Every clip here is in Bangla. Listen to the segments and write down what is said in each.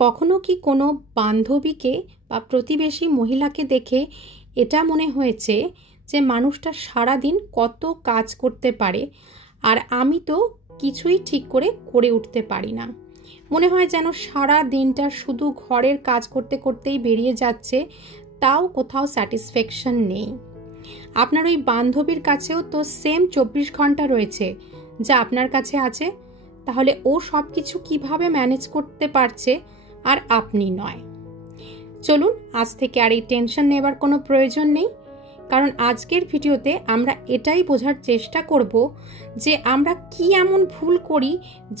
কখনো কি কোনো বান্ধবীকে বা প্রতিবেশী মহিলাকে দেখে এটা মনে হয়েছে যে মানুষটা সারাদিন কত কাজ করতে পারে আর আমি তো কিছুই ঠিক করে উঠতে পারি না। মনে হয় যেন সারা দিনটা শুধু ঘরের কাজ করতে করতেই বেরিয়ে যাচ্ছে, তাও কোথাও স্যাটিসফ্যাকশন নেই। আপনার ওই বান্ধবীর কাছেও তো সেম 24 ঘন্টা রয়েছে যা আপনার কাছে আছে, তাহলে ও সব কিছু কীভাবে ম্যানেজ করতে পারছে আর আপনি নয়? চলুন, আজ থেকে আর এই টেনশন নেবার কোনো প্রয়োজন নেই, কারণ আজকের ভিডিওতে আমরা এটাই বোঝার চেষ্টা করব যে আমরা কি এমন ভুল করি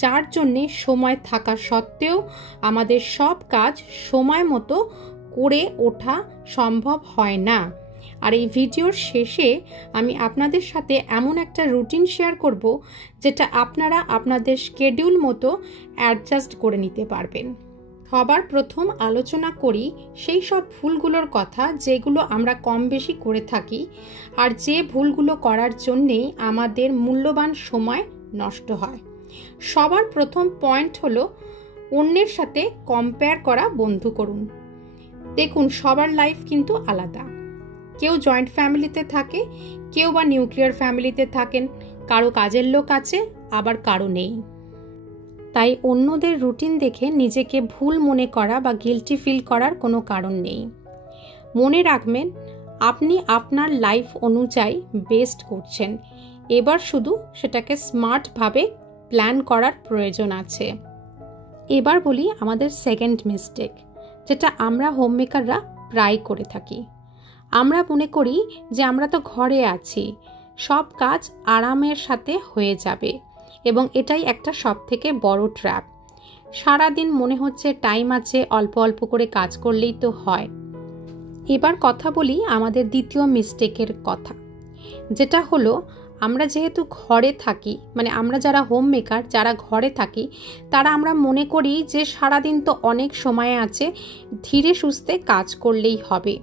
যার জন্যে সময় থাকা সত্ত্বেও আমাদের সব কাজ সময় মতো করে ওঠা সম্ভব হয় না। আর এই ভিডিওর শেষে আমি আপনাদের সাথে এমন একটা রুটিন শেয়ার করব যেটা আপনারা আপনাদের শিডিউল মতো অ্যাডজাস্ট করে নিতে পারবেন। সবার প্রথম আলোচনা করি সেই সব ভুলগুলোর কথা যেগুলো আমরা কম বেশি করে থাকি আর যে ভুলগুলো করার জন্যেই আমাদের মূল্যবান সময় নষ্ট হয়। সবার প্রথম পয়েন্ট হলো অন্যের সাথে কম্পেয়ার করা বন্ধ করুন। দেখুন, সবার লাইফ কিন্তু আলাদা। কেউ জয়েন্ট ফ্যামিলিতে থাকে, কেউ বা নিউক্লিয়ার ফ্যামিলিতে থাকেন, কারো কাজের লোক আছে, আবার কারো নেই। তাই অন্যদের রুটিন দেখে নিজেকে ভুল মনে করা বা গিল্টি ফিল করার কোনো কারণ নেই। মনে রাখবেন, আপনি আপনার লাইফ অনুযায়ী বেস্ট করছেন। এবার শুধু সেটাকে স্মার্টভাবে প্ল্যান করার প্রয়োজন আছে। এবার বলি আমাদের সেকেন্ড মিস্টেক, যেটা আমরা হোমমেকাররা প্রায় করে থাকি। আমরা মনে করি যে আমরা তো ঘরে আছি, সব কাজ আরামের সাথে হয়ে যাবে, এবং এটাই একটা সবথেকে বড় ট্র্যাপ। সারাদিন মনে হচ্ছে টাইম আছে, অল্প অল্প করে কাজ করলেই তো হয়। এবার কথা বলি আমাদের দ্বিতীয় মিস্টেকের কথা, যেটা হলো আমরা যেহেতু ঘরে থাকি, মানে আমরা যারা হোম মেকার যারা ঘরে থাকি, তারা আমরা মনে করি যে সারাদিন তো অনেক সময় আছে, ধীরে সুস্থে কাজ করলেই হবে।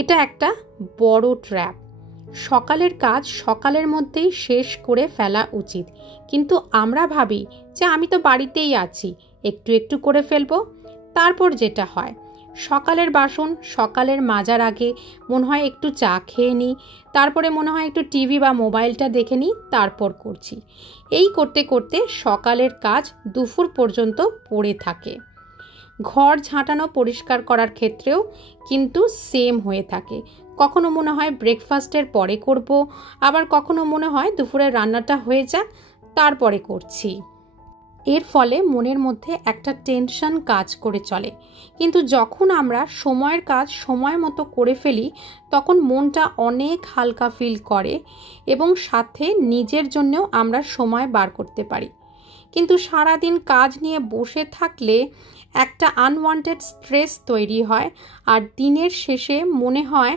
এটা একটা বড় ট্র্যাপ। সকালের কাজ সকালের মধ্যেই শেষ করে ফেলা উচিত, কিন্তু আমরা ভাবি যে আমি তো বাড়িতেই আছি, একটু একটু করে ফেলবো। তারপর যেটা হয়, সকালের বাসন সকালের মাজার আগে মনে হয় একটু চা খেয়ে নিই, তারপরে মনে হয় একটু টিভি বা মোবাইলটা দেখে নিই, তারপর করছি। এই করতে করতে সকালের কাজ দুপুর পর্যন্ত পড়ে থাকে। ঘর ঝাঁটানো পরিষ্কার করার ক্ষেত্রেও কিন্তু সেম হয়ে থাকে। কখনো মনে হয় ব্রেকফাস্টের পরে করব, আবার কখনো মনে হয় দুপুরের রান্নাটা হয়ে যাক তারপরে করছি। এর ফলে মনের মধ্যে একটা টেনশন কাজ করে চলে। কিন্তু যখন আমরা সময়ের কাজ সময় মতো করে ফেলি, তখন মনটা অনেক হালকা ফিল করে এবং সাথে নিজের জন্যও আমরা সময় বার করতে পারি। কিন্তু সারাদিন কাজ নিয়ে বসে থাকলে একটা আনওয়ান্টেড স্ট্রেস তৈরি হয়, আর দিনের শেষে মনে হয়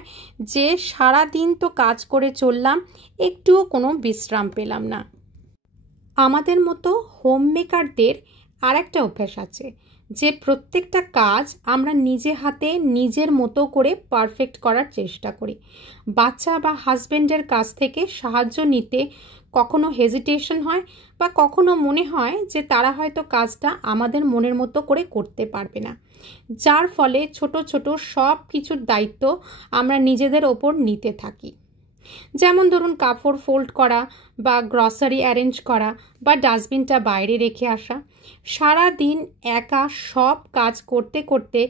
যে সারা দিন তো কাজ করে চললাম, একটুও কোনো বিশ্রাম পেলাম না। আমাদের মতো হোম মেকারদের আর একটা অভ্যাস আছে যে প্রত্যেকটা কাজ আমরা নিজে হাতে নিজের মতো করে পারফেক্ট করার চেষ্টা করি। বাচ্চা বা হাজব্যান্ডের কাছ থেকে সাহায্য নিতে কখনো হেজিটেশন হয়, বা কখনো মনে হয় যে তারা হয়তো কাজটা আমাদের মনের মতো করে করতে পারবে না, যার ফলে ছোট ছোট সব কিছুর দায়িত্ব আমরা নিজেদের ওপর নিতে থাকি। যেমন ধরুন, কাপড় ফোল্ড করা বা গ্রসারি অ্যারেঞ্জ করা বা ডাস্টবিনটা বাইরে রেখে আসা। সারা দিন একা সব কাজ করতে করতে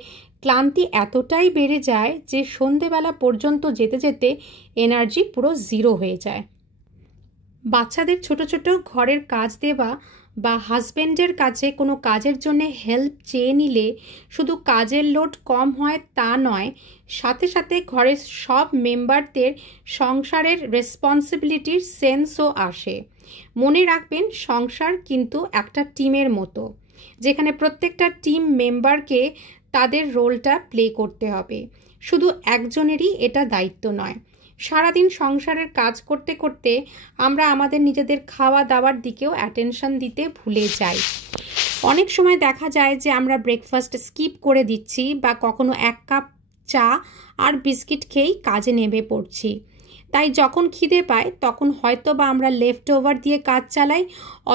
ক্লান্তি এতটাই বেড়ে যায় যে সন্ধেবেলা পর্যন্ত যেতে যেতে এনার্জি পুরো জিরো হয়ে যায়। বাচ্চাদের ছোট ছোট ঘরের কাজ দেওয়া বা হাজব্যান্ডের কাছে কোনো কাজের জন্য হেল্প চেয়ে নিলে শুধু কাজের লোড কম হয় তা নয়, সাথে সাথে ঘরের সব মেম্বারদের সংসারের রেসপন্সিবিলিটির সেন্সও আসে। মনে রাখবেন, সংসার কিন্তু একটা টিমের মতো, যেখানে প্রত্যেকটা টিম মেম্বারকে তাদের রোলটা প্লে করতে হবে। শুধু একজনেরই এটা দায়িত্ব নয়। সারাদিন সংসারের কাজ করতে করতে আমরা আমাদের নিজেদের খাওয়া দাওয়ার দিকেও অ্যাটেনশন দিতে ভুলে যাই। অনেক সময় দেখা যায় যে আমরা ব্রেকফাস্ট স্কিপ করে দিচ্ছি, বা কখনো 1 কাপ চা আর বিস্কিট খেয়েই কাজে নেমে পড়ছি। তাই যখন খিদে পায় তখন হয়তো বা আমরা লেফট ওভার দিয়ে কাজ চালাই,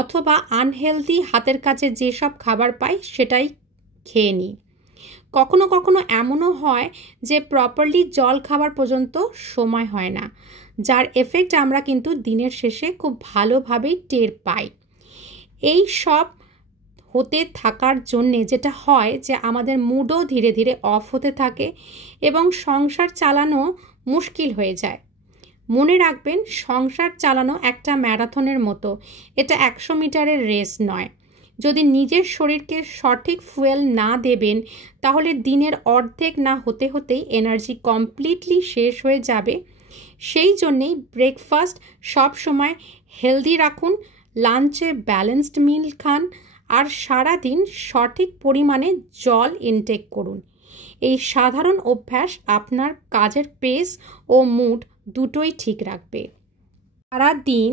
অথবা আনহেলদি হাতের কাছে যেসব খাবার পাই সেটাই খেয়ে নিই। কখনো কখনো এমনও হয় যে প্রপারলি জল খাবার পর্যন্ত সময় হয় না, যার এফেক্ট আমরা কিন্তু দিনের শেষে খুব ভালোভাবেই টের পাই। এই সব হতে থাকার জন্যে যেটা হয় যে আমাদের মুডও ধীরে ধীরে অফ হতে থাকে এবং সংসার চালানো মুশকিল হয়ে যায়। মনে রাখবেন, সংসার চালানো একটা ম্যারাথনের মতো, এটা 100 মিটারের রেস নয়। যদি নিজের শরীরকে সঠিক ফুয়েল না দেবেন তাহলে দিনের অর্ধেক না হতে হতেই এনার্জি কমপ্লিটলি শেষ হয়ে যাবে। সেই জন্যেই ব্রেকফাস্ট সব সময় হেলদি রাখুন, লাঞ্চে ব্যালেন্সড মিল খান, আর সারাদিন সঠিক পরিমাণে জল ইনটেক করুন। এই সাধারণ অভ্যাস আপনার কাজের পেস ও মুড দুটোই ঠিক রাখবে। সারাদিন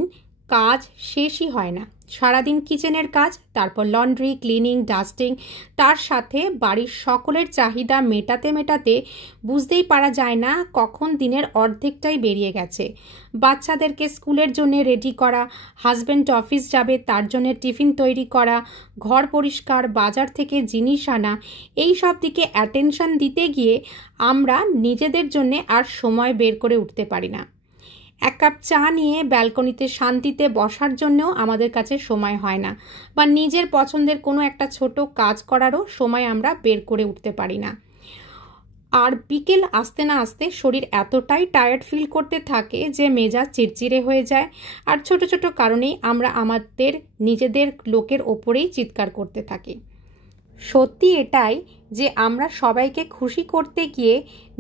কাজ শেষই হয় না। সারাদিন কিচেনের কাজ, তারপর লন্ড্রি, ক্লিনিং, ডাস্টিং, তার সাথে বাড়ির সকলের চাহিদা মেটাতে মেটাতে বুঝতেই পারা যায় না কখন দিনের অর্ধেকটাই বেরিয়ে গেছে। বাচ্চাদেরকে স্কুলের জন্য রেডি করা, হাজব্যান্ড অফিস যাবে তার জন্য টিফিন তৈরি করা, ঘর পরিষ্কার, বাজার থেকে জিনিস আনা, এই সব দিকে অ্যাটেনশন দিতে গিয়ে আমরা নিজেদের জন্য আর সময় বের করে উঠতে পারি না। এক কাপ চা নিয়ে ব্যালকনিতে শান্তিতে বসার জন্যও আমাদের কাছে সময় হয় না, বা নিজের পছন্দের কোনো একটা ছোট কাজ করারও সময় আমরা বের করে উঠতে পারি না। আর বিকেল আসতে না আসতে শরীর এতটাই টায়ার্ড ফিল করতে থাকে যে মেজাজ চিড়চিড়ে হয়ে যায়, আর ছোট ছোট কারণেই আমরা আমাদের নিজেদের লোকের ওপরেই চিৎকার করতে থাকি। সত্যি এটাই যে আমরা সবাইকে খুশি করতে গিয়ে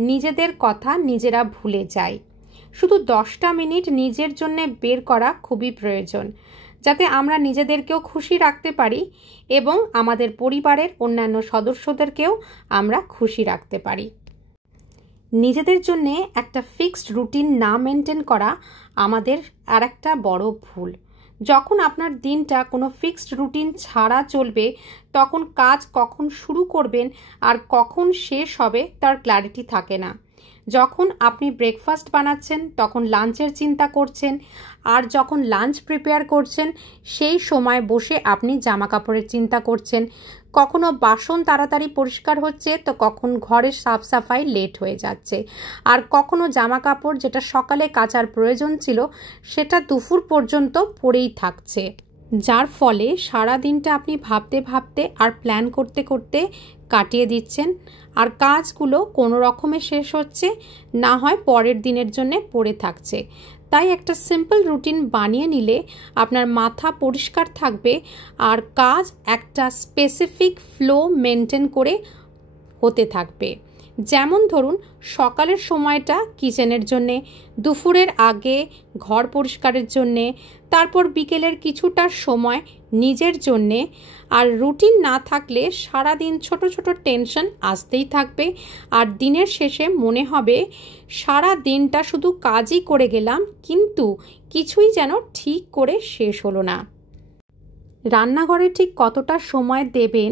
নিজেদের কথা নিজেরা ভুলে যাই। শুধু 10টা মিনিট নিজের জন্য বের করা খুবই প্রয়োজন, যাতে আমরা নিজেদেরকেও খুশি রাখতে পারি এবং আমাদের পরিবারের অন্যান্য সদস্যদেরকেও আমরা খুশি রাখতে পারি। নিজেদের জন্য একটা ফিক্সড রুটিন না মেনটেন করা আমাদের আর একটা বড় ভুল। যখন আপনার দিনটা কোনো ফিক্সড রুটিন ছাড়া চলবে, তখন কাজ কখন শুরু করবেন আর কখন শেষ হবে তার ক্ল্যারিটি থাকে না। যখন আপনি ব্রেকফাস্ট বানাচ্ছেন তখন লাঞ্চের চিন্তা করছেন, আর যখন লাঞ্চ প্রিপেয়ার করছেন সেই সময় বসে আপনি জামা কাপড়ের চিন্তা করছেন। কখনো বাসন তাড়াতাড়ি পরিষ্কার হচ্ছে তো কখন ঘরের সাফ সাফাই লেট হয়ে যাচ্ছে, আর কখনো জামা কাপড় যেটা সকালে কাচার প্রয়োজন ছিল সেটা দুপুর পর্যন্ত পড়েই থাকছে, যার ফলে সারা দিনটা আপনি ভাবতে ভাবতে আর প্ল্যান করতে করতে কাটিয়ে দিচ্ছেন, আর কাজগুলো কোনো রকমে শেষ হচ্ছে, না হয় পরের দিনের জন্য পড়ে থাকছে। তাই একটা সিম্পল রুটিন বানিয়ে নিলে আপনার মাথা পরিষ্কার থাকবে, আর কাজ একটা স্পেসিফিক ফ্লো মেনটেন করে হতে থাকবে। যেমন ধরুন, সকালের সময়টা কিচেনের জন্যে, দুপুরের আগে ঘর পরিষ্কারের জন্যে, তারপর বিকেলের কিছুটা সময় নিজের জন্যে। আর রুটিন না থাকলে সারাদিন ছোট ছোট টেনশন আসতেই থাকবে, আর দিনের শেষে মনে হবে সারা দিনটা শুধু কাজই করে গেলাম, কিন্তু কিছুই যেন ঠিক করে শেষ হলো না। রান্নাঘরে ঠিক কতটা সময় দেবেন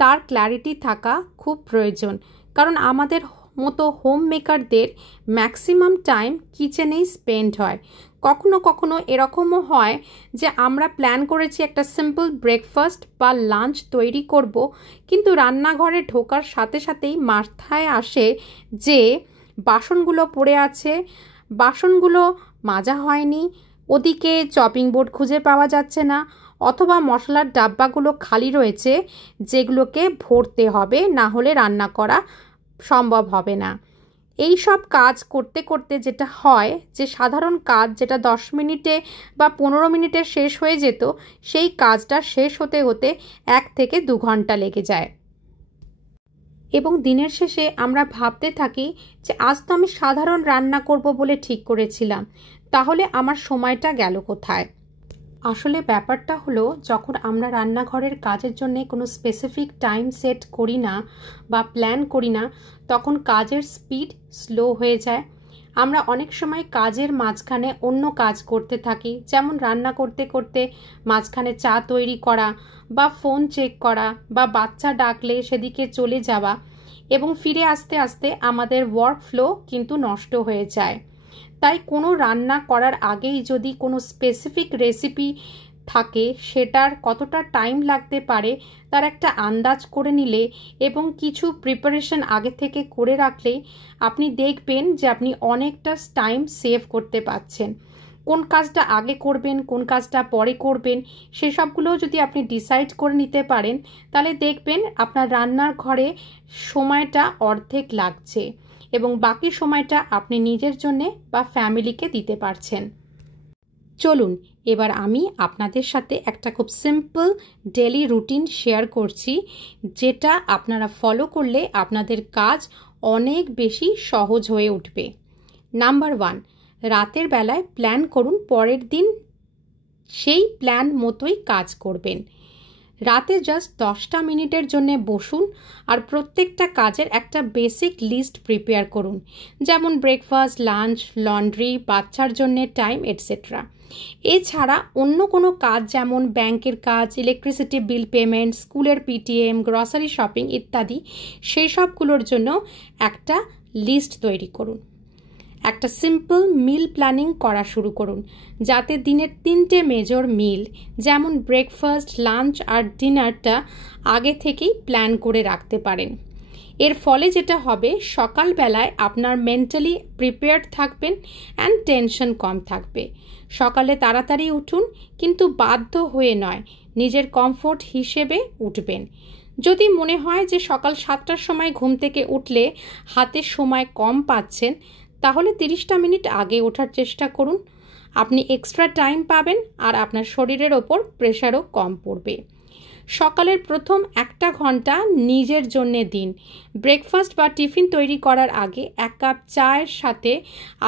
তার ক্ল্যারিটি থাকা খুব প্রয়োজন, কারণ আমাদের মতো হোম মেকারদের ম্যাক্সিমাম টাইম কিচেনেই স্পেন্ড হয়। কখনো কখনো এরকমও হয় যে আমরা প্ল্যান করেছি একটা সিম্পল ব্রেকফাস্ট বা লাঞ্চ তৈরি করব, কিন্তু রান্নাঘরে ঢোকার সাথে সাথেই মাথায় আসে যে বাসনগুলো পড়ে আছে, বাসনগুলো মাজা হয়নি, ওদিকে চপিং বোর্ড খুঁজে পাওয়া যাচ্ছে না, অথবা মশলার ডাব্বাগুলো খালি রয়েছে যেগুলোকে ভরতে হবে, না হলে রান্না করা সম্ভব হবে না। এই সব কাজ করতে করতে যেটা হয় যে সাধারণ কাজ যেটা 10 মিনিটে বা 15 মিনিটে শেষ হয়ে যেত, সেই কাজটা শেষ হতে হতে 1 থেকে 2 ঘন্টা লেগে যায়। এবং দিনের শেষে আমরা ভাবতে থাকি যে আজ তো আমি সাধারণ রান্না করব বলে ঠিক করেছিলাম, তাহলে আমার সময়টা গেল কোথায়? আসলে ব্যাপারটা হলো, যখন আমরা রান্নাঘরের কাজের জন্য কোনো স্পেসিফিক টাইম সেট করি না বা প্ল্যান করি না, তখন কাজের স্পিড স্লো হয়ে যায়। আমরা অনেক সময় কাজের মাঝখানে অন্য কাজ করতে থাকি, যেমন রান্না করতে করতে মাঝখানে চা তৈরি করা, বা ফোন চেক করা, বা বাচ্চা ডাকলে সেদিকে চলে যাওয়া, এবং ফিরে আসতে আসতে আমাদের ওয়ার্ক ফ্লো কিন্তু নষ্ট হয়ে যায়। তাই কোনো রান্না করার আগেই যদি কোনো স্পেসিফিক রেসিপি থাকে সেটার কতটা টাইম লাগতে পারে তার একটা আন্দাজ করে নিলে এবং কিছু প্রিপারেশন আগে থেকে করে রাখলে আপনি দেখবেন যে আপনি অনেকটা টাইম সেভ করতে পারছেন। কোন কাজটা আগে করবেন, কোন কাজটা পরে করবেন, সেসবগুলোও যদি আপনি ডিসাইড করে নিতে পারেন তাহলে দেখবেন আপনার রান্নার ঘরে সময়টা অর্ধেক লাগছে এবং বাকি সময়টা আপনি নিজের জন্যে বা ফ্যামিলিকে দিতে পারছেন। চলুন এবার আমি আপনাদের সাথে একটা খুব সিম্পল ডেলি রুটিন শেয়ার করছি, যেটা আপনারা ফলো করলে আপনাদের কাজ অনেক বেশি সহজ হয়ে উঠবে। নাম্বার 1, রাতের বেলায় প্ল্যান করুন পরের দিন সেই প্ল্যান মতোই কাজ করবেন। রাতে জাস্ট 10টা মিনিটের জন্য বসুন আর প্রত্যেকটা কাজের একটা বেসিক লিস্ট প্রিপেয়ার করুন, যেমন ব্রেকফাস্ট, লাঞ্চ, লন্ড্রি, বাচ্চার জন্য টাইম এটসেট্রা। এছাড়া অন্য কোনো কাজ যেমন ব্যাংকের কাজ, ইলেকট্রিসিটি বিল পেমেন্ট, স্কুলের পিটিএম, গ্রসারি শপিং ইত্যাদি, সেই সবগুলোর জন্য একটা লিস্ট তৈরি করুন। একটা সিম্পল মিল প্ল্যানিং করা শুরু করুন, যাতে দিনের 3টে মেজর মিল যেমন ব্রেকফাস্ট, লাঞ্চ আর ডিনারটা আগে থেকেই প্ল্যান করে রাখতে পারেন। এর ফলে যেটা হবে, সকালবেলায় আপনার মেন্টালি প্রিপেয়ার্ড থাকবেন অ্যান্ড টেনশন কম থাকবে। সকালে তাড়াতাড়ি উঠুন, কিন্তু বাধ্য হয়ে নয়, নিজের কমফোর্ট হিসেবে উঠবেন। যদি মনে হয় যে সকাল 7টার সময় ঘুম থেকে উঠলে হাতে সময় কম পাচ্ছেন, তাহলে 30টা মিনিট আগে ওঠার চেষ্টা করুন। আপনি এক্সট্রা টাইম পাবেন আর আপনার শরীরের ওপর প্রেশারও কম পড়বে। সকালের প্রথম 1 ঘন্টা নিজের জন্যে দিন। ব্রেকফাস্ট বা টিফিন তৈরি করার আগে 1 কাপ চায়ের সাথে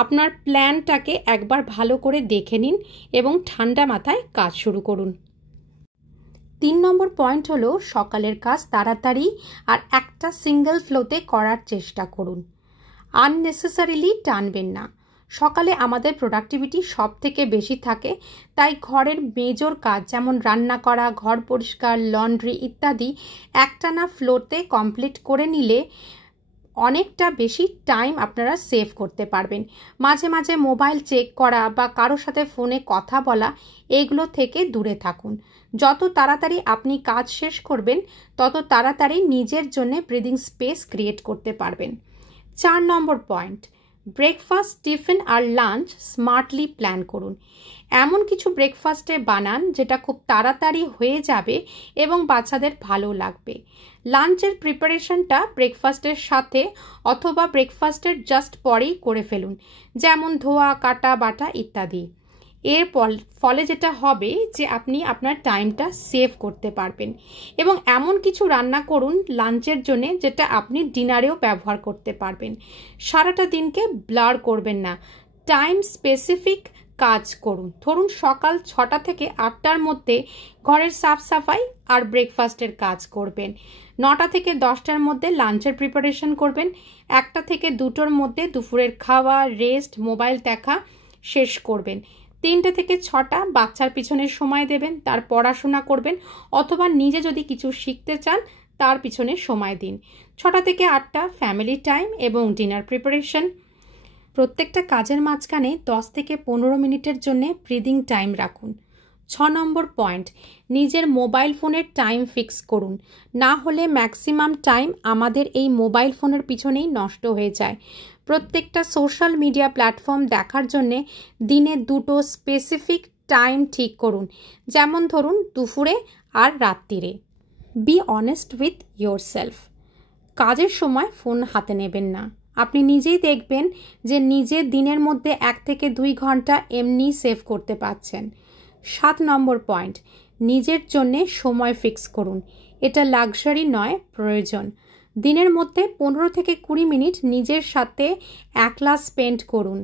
আপনার প্ল্যানটাকে একবার ভালো করে দেখে নিন এবং ঠান্ডা মাথায় কাজ শুরু করুন। 3 নম্বর পয়েন্ট হলো, সকালের কাজ তাড়াতাড়ি আর একটা সিঙ্গেল ফ্লোতে করার চেষ্টা করুন। আননেসেসারিলি টানবেন না। সকালে আমাদের প্রোডাক্টিভিটি সব থেকে বেশি থাকে, তাই ঘরের মেজর কাজ যেমন রান্না করা, ঘর পরিষ্কার, লন্ড্রি ইত্যাদি একটানা ফ্লোতে কমপ্লিট করে নিলে অনেকটা বেশি টাইম আপনারা সেভ করতে পারবেন। মাঝে মাঝে মোবাইল চেক করা বা কারোর সাথে ফোনে কথা বলা, এগুলো থেকে দূরে থাকুন। যত তাড়াতাড়ি আপনি কাজ শেষ করবেন, তত তাড়াতাড়ি নিজের জন্য ব্রিদিং স্পেস ক্রিয়েট করতে পারবেন। 4 নম্বর পয়েন্ট, ব্রেকফাস্ট, টিফিন আর লাঞ্চ স্মার্টলি প্ল্যান করুন। এমন কিছু ব্রেকফাস্টে বানান যেটা খুব তাড়াতাড়ি হয়ে যাবে এবং বাচ্চাদের ভালো লাগবে। লাঞ্চের প্রিপারেশনটা ব্রেকফাস্টের সাথে অথবা ব্রেকফাস্টের জাস্ট পরেই করে ফেলুন, যেমন ধোয়া, কাটা, বাটা ইত্যাদি। এর ফলে যেটা হবে যে আপনি আপনার টাইমটা সেভ করতে পারবেন এবং এমন কিছু রান্না করুন লাঞ্চের জন্য যেটা আপনি ডিনারেও ব্যবহার করতে পারবেন। সারাটা দিনকে ব্লার করবেন না, টাইম স্পেসিফিক কাজ করুন। ধরুন সকাল 6টা থেকে 8টার মধ্যে ঘরের সাফ সাফাই আর ব্রেকফাস্টের কাজ করবেন। 9টা থেকে 10টার মধ্যে লাঞ্চের প্রিপারেশন করবেন। 1টা থেকে 2টোর মধ্যে দুপুরের খাওয়া, রেস্ট, মোবাইল দেখা শেষ করবেন। 3টে থেকে 6টা বাচ্চার পিছনে সময় দেবেন, তার পড়াশোনা করবেন অথবা নিজে যদি কিছু শিখতে চান তার পিছনে সময় দিন। 6টা থেকে 8টা ফ্যামিলি টাইম এবং ডিনার প্রিপারেশন। প্রত্যেকটা কাজের মাঝখানে 10 থেকে 15 মিনিটের জন্য ব্রিদিং টাইম রাখুন। 6 নম্বর পয়েন্ট, নিজের মোবাইল ফোনের টাইম ফিক্স করুন, না হলে ম্যাক্সিমাম টাইম আমাদের এই মোবাইল ফোনের পিছনেই নষ্ট হয়ে যায়। প্রত্যেকটা সোশ্যাল মিডিয়া প্ল্যাটফর্ম দেখার জন্যে দিনে 2টো স্পেসিফিক টাইম ঠিক করুন, যেমন ধরুন দুপুরে আর রাত্রিরে। Be honest with your self. কাজের সময় ফোন হাতে নেবেন না। আপনি নিজেই দেখবেন যে নিজের দিনের মধ্যে 1 থেকে 2 ঘন্টা এমনি সেভ করতে পারছেন। 7 নম্বর পয়েন্ট, নিজের জন্যে সময় ফিক্স করুন। এটা লাক্সারি নয়, প্রয়োজন। দিনের মধ্যে 15 থেকে 20 মিনিট নিজের সাথে একলা স্পেন্ড করুন।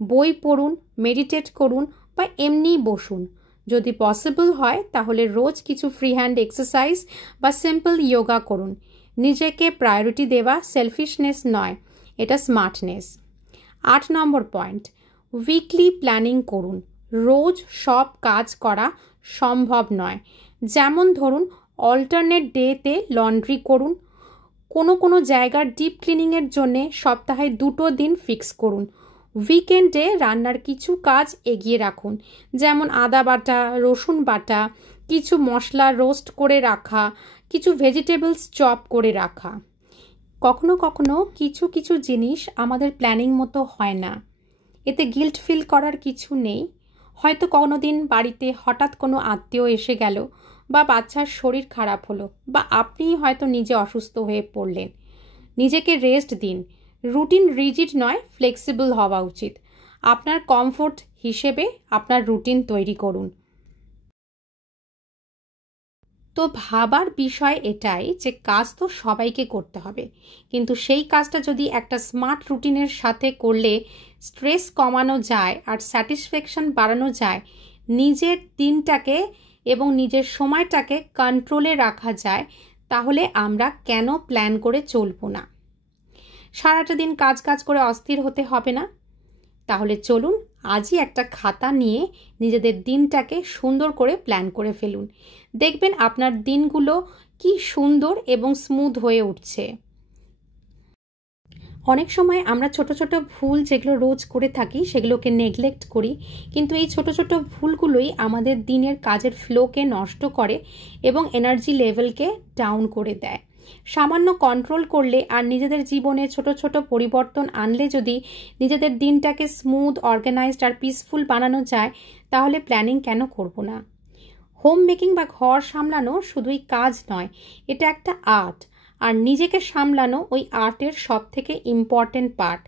বই পড়ুন, মেডিটেট করুন বা এমনি বসুন। যদি পসিবল হয় তাহলে রোজ কিছু ফ্রি হ্যান্ড এক্সারসাইজ বা সিম্পল যোগা করুন। নিজেকে প্রায়োরিটি দেওয়া সেলফিশনেস নয়, এটা স্মার্টনেস। 8 নম্বর পয়েন্ট, উইকলি প্ল্যানিং করুন। রোজ সব কাজ করা সম্ভব নয়, যেমন ধরুন অল্টারনেট ডেতে লন্ড্রি করুন। কোনো জায়গার ডিপ ক্লিনিংয়ের জন্যে সপ্তাহে 2টো দিন ফিক্স করুন। উইকেন্ডে রান্নার কিছু কাজ এগিয়ে রাখুন, যেমন আদা বাটা, রসুন বাটা, কিছু মশলা রোস্ট করে রাখা, কিছু ভেজিটেবলস চপ করে রাখা। কখনো কখনো কিছু কিছু জিনিস আমাদের প্ল্যানিং মতো হয় না, এতে গিল্ট ফিল করার কিছু নেই। হয়তো কোনো দিন বাড়িতে হঠাৎ কোনো আত্মীয় এসে গেল, বা বাচ্চার শরীর খারাপ হলো, বা আপনিই হয়তো নিজে অসুস্থ হয়ে পড়লেন। নিজেকে রেস্ট দিন। রুটিন রিজিড নয়, ফ্লেক্সিবল হওয়া উচিত। আপনার কমফোর্ট হিসেবে আপনার রুটিন তৈরি করুন। তো ভাবার বিষয় এটাই যে কাজ তো সবাইকে করতে হবে, কিন্তু সেই কাজটা যদি একটা স্মার্ট রুটিনের সাথে করলে স্ট্রেস কমানো যায় আর স্যাটিসফ্যাকশন বাড়ানো যায়, নিজের দিনটাকে এবং নিজের সময়টাকে কন্ট্রোলে রাখা যায়, তাহলে আমরা কেন প্ল্যান করে চলবো না? সারাটা দিন কাজ কাজ করে অস্থির হতে হবে না? তাহলে চলুন আজই একটা খাতা নিয়ে নিজেদের দিনটাকে সুন্দর করে প্ল্যান করে ফেলুন। দেখবেন আপনার দিনগুলো কি সুন্দর এবং স্মুথ হয়ে উঠছে। অনেক সময় আমরা ছোট ছোট ভুল যেগুলো রোজ করে থাকি সেগুলোকে নেগলেক্ট করি, কিন্তু এই ছোট ছোট ভুলগুলোই আমাদের দিনের কাজের ফ্লোকে নষ্ট করে এবং এনার্জি লেভেলকে ডাউন করে দেয়। সামান্য কন্ট্রোল করলে আর নিজেদের জীবনে ছোট ছোট পরিবর্তন আনলে যদি নিজেদের দিনটাকে স্মুথ, অর্গানাইজড আর পিসফুল বানানো যায়, তাহলে প্ল্যানিং কেন করব না? হোম মেকিং বা ঘর সামলানো শুধুই কাজ নয়, এটা একটা আর্ট। আর নিজেকে সামলানো ওই আর্টের সব থেকে ইম্পর্টেন্ট পার্ট।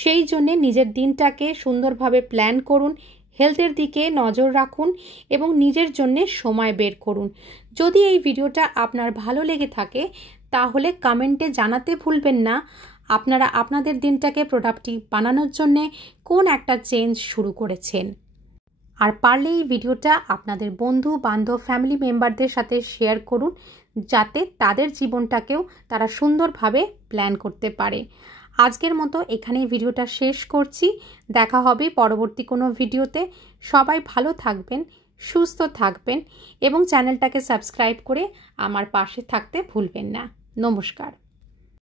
সেই জন্যে নিজের দিনটাকে সুন্দরভাবে প্ল্যান করুন, হেলথের দিকে নজর রাখুন এবং নিজের জন্যে সময় বের করুন। যদি এই ভিডিওটা আপনার ভালো লেগে থাকে তাহলে কমেন্টে জানাতে ভুলবেন না আপনারা আপনাদের দিনটাকে প্রোডাক্টিভ বানানোর জন্যে কোন একটা চেঞ্জ শুরু করেছেন। আর পারলে এই ভিডিওটা আপনাদের বন্ধু বান্ধব ফ্যামিলি মেম্বারদের সাথে শেয়ার করুন, যাতে তাদের জীবনটাকেও তারা সুন্দরভাবে প্ল্যান করতে পারে। আজকের মতো এখানেই ভিডিওটা শেষ করছি। দেখা হবে পরবর্তী কোনো ভিডিওতে। সবাই ভালো থাকবেন, সুস্থ থাকবেন এবং চ্যানেলটাকে সাবস্ক্রাইব করে আমার পাশে থাকতে ভুলবেন না। নমস্কার।